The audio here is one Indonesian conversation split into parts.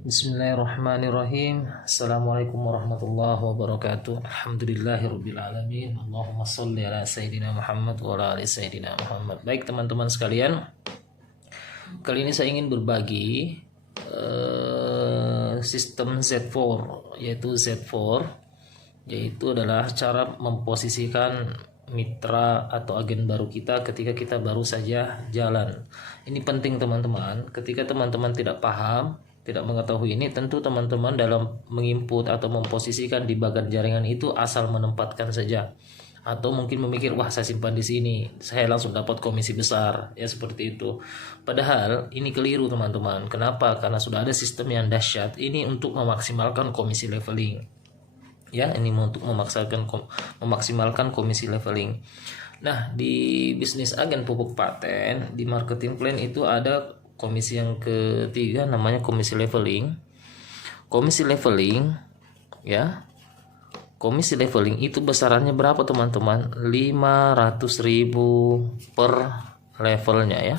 Bismillahirrahmanirrahim. Assalamualaikum warahmatullahi wabarakatuh. Alhamdulillahirrabbilalamin. Allahumma salli ala Sayyidina Muhammad wa ala ali Sayyidina Muhammad. Baik teman-teman sekalian, kali ini saya ingin berbagi sistem Z4, yaitu adalah cara memposisikan mitra atau agen baru kita ketika kita baru saja jalan. Ini penting teman-teman. Ketika teman-teman tidak paham, tidak mengetahui ini, tentu teman-teman dalam menginput atau memposisikan di bagan jaringan itu asal menempatkan saja, atau mungkin memikir wah saya simpan di sini saya langsung dapat komisi besar, ya seperti itu. Padahal ini keliru teman-teman. Kenapa? Karena sudah ada sistem yang dahsyat ini untuk memaksimalkan komisi leveling. Ya, ini untuk memaksimalkan komisi leveling. Nah, di bisnis agen pupuk paten, di marketing plan itu ada komisi yang ketiga, namanya komisi leveling. Komisi leveling, ya. Komisi leveling itu besarannya berapa teman-teman? 500.000 per levelnya, ya.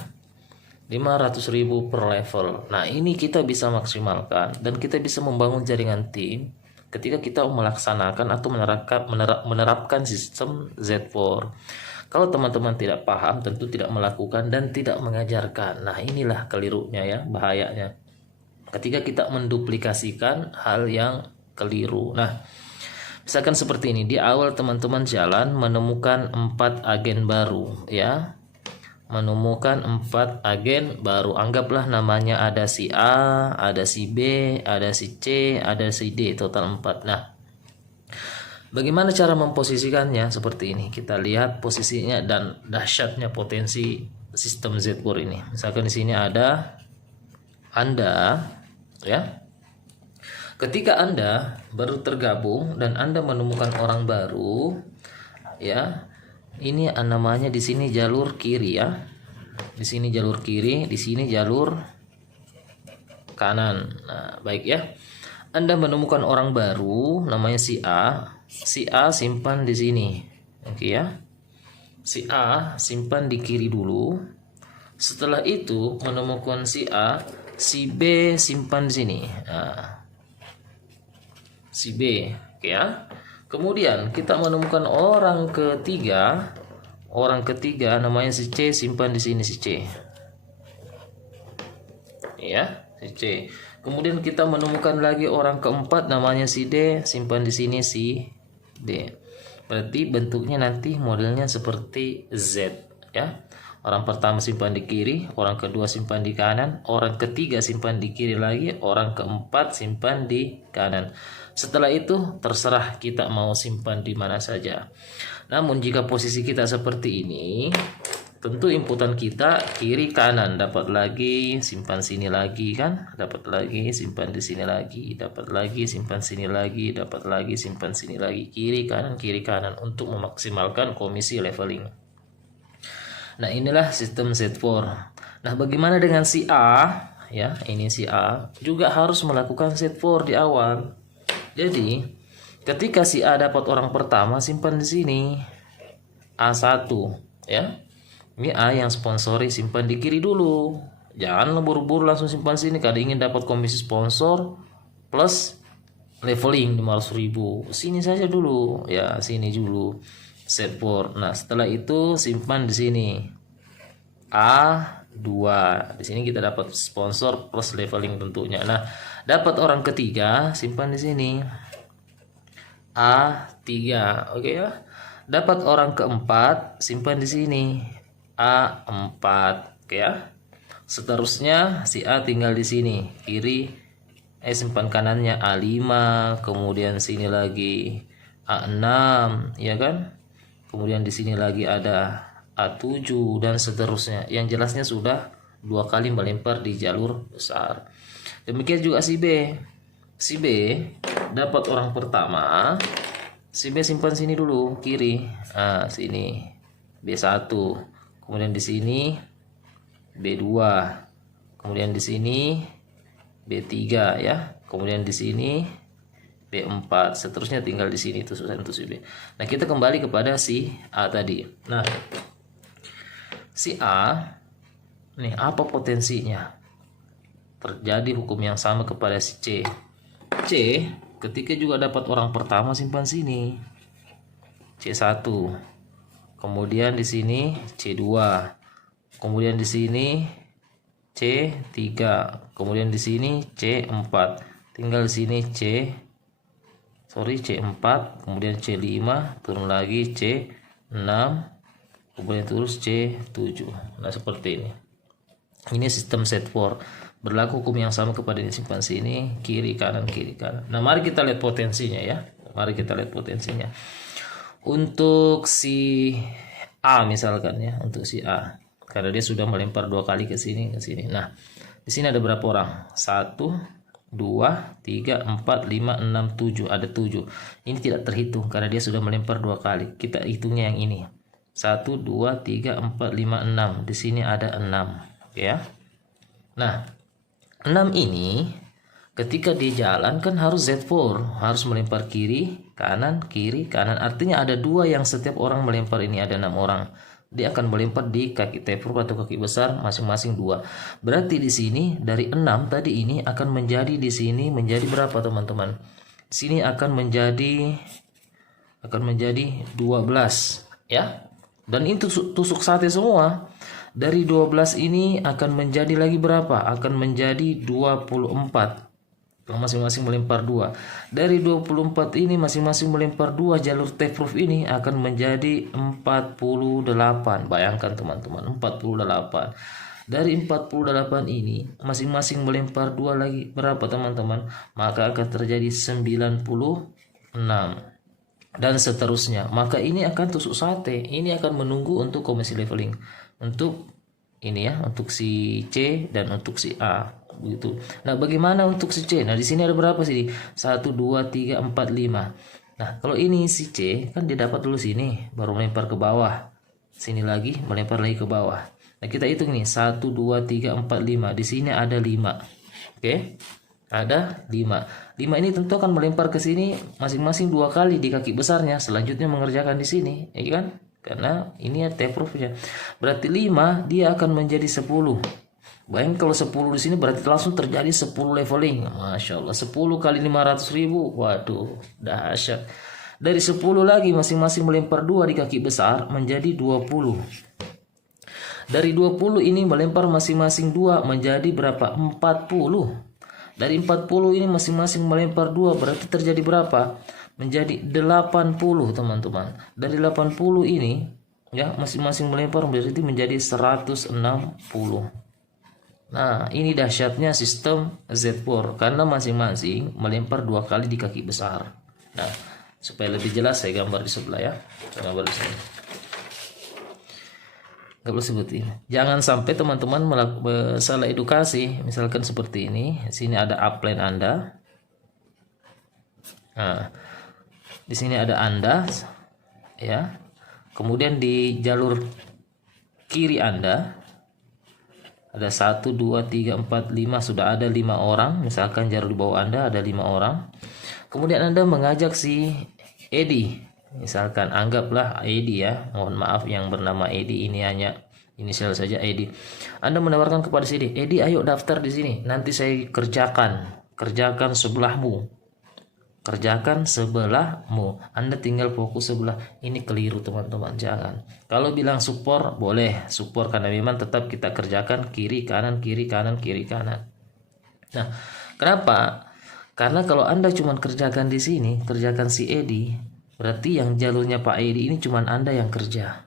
500.000 per level. Nah, ini kita bisa maksimalkan dan kita bisa membangun jaringan tim ketika kita melaksanakan atau menerapkan sistem Z4. Kalau teman-teman tidak paham, tentu tidak melakukan dan tidak mengajarkan. Nah, inilah kelirunya, ya, bahayanya ketika kita menduplikasikan hal yang keliru. Nah, misalkan seperti ini, di awal teman-teman jalan menemukan 4 agen baru, ya. Menemukan 4 agen baru. Anggaplah namanya ada si A, ada si B, ada si C, ada si D, total 4. Nah, bagaimana cara memposisikannya? Seperti ini. Kita lihat posisinya dan dahsyatnya potensi sistem Z4 ini. Misalkan di sini ada Anda, ya. Ketika Anda baru tergabung dan Anda menemukan orang baru, ya. Ini namanya di sini jalur kiri, ya. Di sini jalur kiri, di sini jalur kanan. Nah, baik, ya. Anda menemukan orang baru namanya si A. Si A simpan di sini. Oke, ya. Si A simpan di kiri dulu. Setelah itu menemukan si A, si B simpan di sini. Nah, si B, oke, ya. Kemudian kita menemukan orang ketiga. Orang ketiga namanya si C, simpan di sini si C. Ya, si C. Kemudian kita menemukan lagi orang keempat namanya si D, simpan di sini si D. Berarti bentuknya nanti modelnya seperti Z, ya. Orang pertama simpan di kiri, orang kedua simpan di kanan, orang ketiga simpan di kiri lagi, orang keempat simpan di kanan. Setelah itu terserah kita mau simpan di mana saja. Namun jika posisi kita seperti ini, tentu inputan kita kiri kanan, dapat lagi simpan sini lagi, kan, dapat lagi simpan di sini lagi, dapat lagi simpan sini lagi, dapat lagi simpan sini lagi, kiri kanan untuk memaksimalkan komisi leveling. Nah, inilah sistem Z4. Nah, bagaimana dengan si A, ya? Ini si A juga harus melakukan Z4 di awal. Jadi ketika si A dapat orang pertama, simpan di sini A1, ya. Ini A yang sponsori, simpan di kiri dulu. Jangan buru-buru langsung simpan sini. Kalau ingin dapat komisi sponsor plus leveling 500.000, sini saja dulu, ya, sini dulu Z4. Nah, setelah itu simpan di sini A2. Di sini kita dapat sponsor plus leveling tentunya. Nah, dapat orang ketiga, simpan di sini A3. Oke, ya. Dapat orang keempat, simpan di sini A4. Oke, ya. Seterusnya si A tinggal di sini kiri, simpan kanannya A5, kemudian sini lagi A6, ya kan? Kemudian di sini lagi ada A7 dan seterusnya. Yang jelasnya sudah 2 kali melempar di jalur besar. Demikian juga si B. Si B dapat orang pertama, si B simpan sini dulu kiri. Nah, sini B1. Kemudian di sini B2. Kemudian di sini B3, ya. Kemudian di sini B4. Seterusnya tinggal di sini, itu susah untuk si B. Nah, kita kembali kepada si A tadi. Nah, si A nih apa potensinya? terjadi hukum yang sama kepada si C. C ketika juga dapat orang pertama simpan sini C1. Kemudian di sini C2. Kemudian di sini C3. Kemudian di sini C4. Tinggal di sini C4, kemudian C5, turun lagi C6, kemudian terus C7. Nah, seperti ini. Ini sistem set for. Berlaku hukum yang sama kepada ini simpan sini, kiri kanan kiri kanan. Nah, mari kita lihat potensinya ya. Mari kita lihat potensinya. Untuk si A misalkan ya, untuk si A. Karena dia sudah melempar 2 kali ke sini ke sini. Nah, di sini ada berapa orang? 1 2, 3, 4, 5, 6, 7. Ada 7. Ini tidak terhitung karena dia sudah melempar 2 kali. Kita hitungnya yang ini. 1, 2, 3, 4, 5, 6. Di sini ada 6. Oke ya. Nah, 6 ini ketika dia jalan kan harus Z4. Harus melempar kiri, kanan, kiri, kanan. Artinya ada 2 yang setiap orang melempar ini. Ada 6 orang. Dia akan melempar di kaki tapeworm atau kaki besar masing-masing 2. Berarti di sini dari 6 tadi ini akan menjadi di sini menjadi berapa teman-teman? Di sini akan menjadi 12 ya. Dan ini tusuk sate semua. Dari 12 ini akan menjadi lagi berapa? Akan menjadi 24. Masing-masing melempar 2. Dari 24 ini masing-masing melempar 2, jalur tapeworm ini akan menjadi 48. Bayangkan teman-teman, 48. Dari 48 ini masing-masing melempar 2 lagi berapa teman-teman? Maka akan terjadi 96 dan seterusnya. Maka ini akan tusuk sate. Ini akan menunggu untuk komisi leveling. Untuk ini ya, untuk si C dan untuk si A. Begitu. Nah, bagaimana untuk si C? Nah, di sini ada berapa sih? 1 2 3 4 5. Nah, kalau ini si C kan dia dapat dulu sini, baru melempar ke bawah. Sini lagi melempar lagi ke bawah. Nah, kita hitung nih 1 2 3 4 5. Di sini ada 5. Oke. Ada 5. 5 ini tentu akan melempar ke sini masing-masing 2 kali di kaki besarnya, selanjutnya mengerjakan di sini, ya kan? Karena ini ya tapewormnya. Berarti 5 dia akan menjadi 10. Bayangkan kalau 10 di sini berarti langsung terjadi 10 leveling. Masya Allah, 10 kali 500.000. Waduh, dahsyat. Dari 10 lagi masing-masing melempar 2 di kaki besar menjadi 20. Dari 20 ini melempar masing-masing 2 menjadi berapa? 40. Dari 40 ini masing-masing melempar 2 berarti terjadi berapa? Menjadi 80 teman-teman. Dari 80 ini ya masing-masing melempar berarti menjadi 160. Nah, ini dahsyatnya sistem Z4 karena masing-masing melempar 2 kali di kaki besar. Nah, supaya lebih jelas saya gambar di sebelah ya. Saya gambar di sini. Gak perlu sebutin. Jangan sampai teman-teman salah edukasi. Misalkan seperti ini. Sini ada upline Anda. Nah, di sini ada Anda, ya. Kemudian di jalur kiri Anda ada 1 2 3 4 5, sudah ada 5 orang. Misalkan jalur di bawah Anda ada 5 orang. Kemudian Anda mengajak si Edi. Misalkan anggaplah Edi ya. Mohon maaf yang bernama Edi ini hanya inisial saja Edi. Anda menawarkan kepada si Edi, ayo daftar di sini. Nanti saya kerjakan sebelahmu. Kerjakan sebelahmu. Anda tinggal fokus sebelah. Ini keliru teman-teman, jangan. Kalau bilang support boleh, support karena memang tetap kita kerjakan kiri kanan kiri kanan kiri kanan. Nah, kenapa? Karena kalau Anda cuma kerjakan di sini, kerjakan si Edi, berarti yang jalurnya Pak Edi ini cuma Anda yang kerja.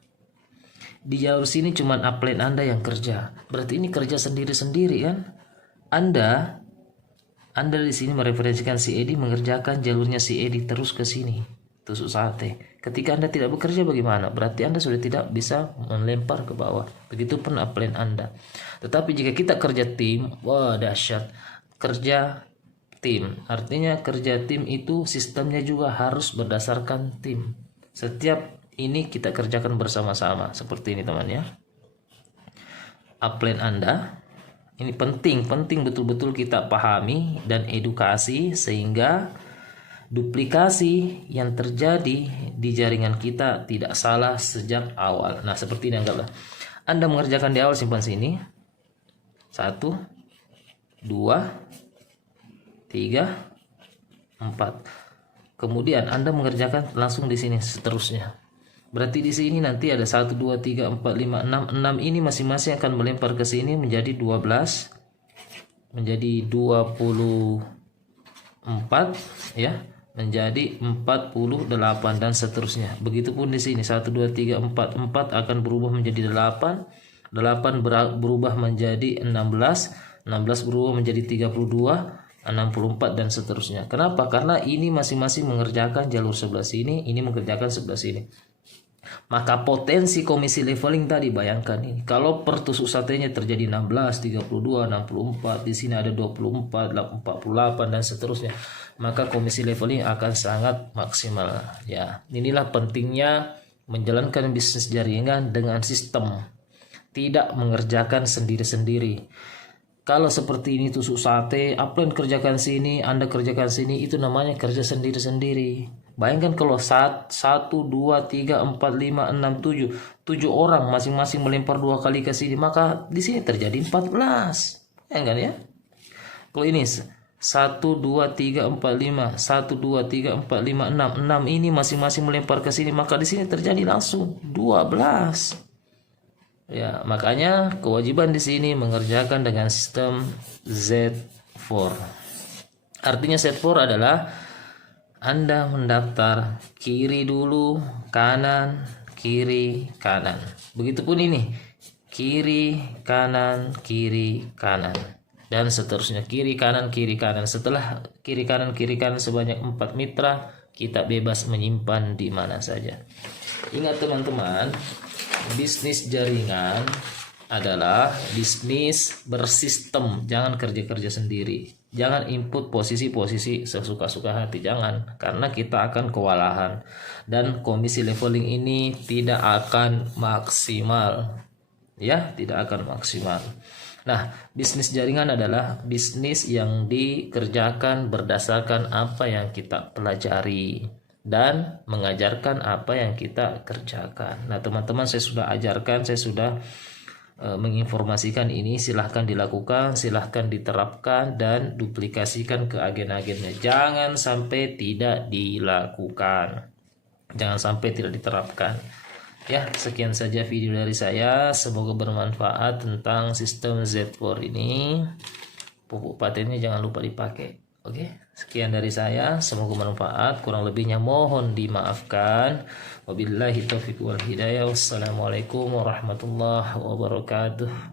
Di jalur sini cuma upline Anda yang kerja. Berarti ini kerja sendiri-sendiri kan? Anda di sini mereferensikan si Edi mengerjakan jalurnya si Edi terus ke sini, tusuk sate. Ketika Anda tidak bekerja bagaimana? Berarti Anda sudah tidak bisa melempar ke bawah. Begitupun upline Anda. Tetapi jika kita kerja tim, wah dahsyat. Kerja tim, artinya kerja tim itu sistemnya juga harus berdasarkan tim. Setiap ini kita kerjakan bersama-sama. Seperti ini teman ya. Upline Anda. Ini penting betul-betul kita pahami dan edukasi sehingga duplikasi yang terjadi di jaringan kita tidak salah sejak awal. Nah, seperti ini anggaplah. Anda mengerjakan di awal simpan sini. 1 2, 3, 4. Kemudian Anda mengerjakan langsung di sini seterusnya. Berarti di sini nanti ada 1, 2, 3, 4, 5, 6. 6 ini masing-masing akan melempar ke sini menjadi 12, menjadi 24 ya, menjadi 48 dan seterusnya. Begitupun di sini 1, 2, 3, 4. 4 akan berubah menjadi 8. 8 berubah menjadi 16. 16 berubah menjadi 32, 64 dan seterusnya. Kenapa? Karena ini masing-masing mengerjakan jalur sebelah sini, ini mengerjakan sebelah sini. Maka potensi komisi leveling tadi, bayangkan ini. Kalau per tusuk satenya terjadi 16, 32, 64, di sini ada 24, 48 dan seterusnya. Maka komisi leveling akan sangat maksimal ya. Inilah pentingnya menjalankan bisnis jaringan dengan sistem, tidak mengerjakan sendiri-sendiri. Kalau seperti ini tusuk sate, upline kerjakan sini, Anda kerjakan sini, itu namanya kerja sendiri-sendiri. Bayangkan kalau 1, 2, 3, 4, 5, 6, 7. 7 orang masing-masing melempar 2 kali ke sini, maka di sini terjadi 14. Ya kan ya? Kalau ini 1, 2, 3, 4, 5, 1, 2, 3, 4, 5, 6. 6 ini masing-masing melempar ke sini, maka di sini terjadi langsung 12. Ya, makanya kewajiban di sini mengerjakan dengan sistem Z4. Artinya Z4 adalah Anda mendaftar kiri dulu, kanan, kiri, kanan. Begitupun ini, kiri, kanan, kiri, kanan. Dan seterusnya, kiri, kanan, kiri, kanan. Setelah kiri, kanan sebanyak 4 mitra, kita bebas menyimpan di mana saja. Ingat teman-teman, bisnis jaringan adalah bisnis bersistem. Jangan kerja-kerja sendiri. Jangan input posisi-posisi sesuka-suka hati, jangan, karena kita akan kewalahan dan komisi leveling ini tidak akan maksimal. Ya, tidak akan maksimal. Nah, bisnis jaringan adalah bisnis yang dikerjakan berdasarkan apa yang kita pelajari dan mengajarkan apa yang kita kerjakan. Nah, teman-teman, saya sudah ajarkan, saya sudah menginformasikan ini. Silahkan dilakukan, silahkan diterapkan dan duplikasikan ke agen-agennya. Jangan sampai tidak dilakukan, jangan sampai tidak diterapkan. Ya, sekian saja video dari saya. Semoga bermanfaat tentang sistem Z4 ini. Pupuk patennya jangan lupa dipakai. Oke, sekian dari saya. Semoga bermanfaat. Kurang lebihnya mohon dimaafkan. Wabillahi taufiq wal hidayah. Wassalamualaikum warahmatullahi wabarakatuh.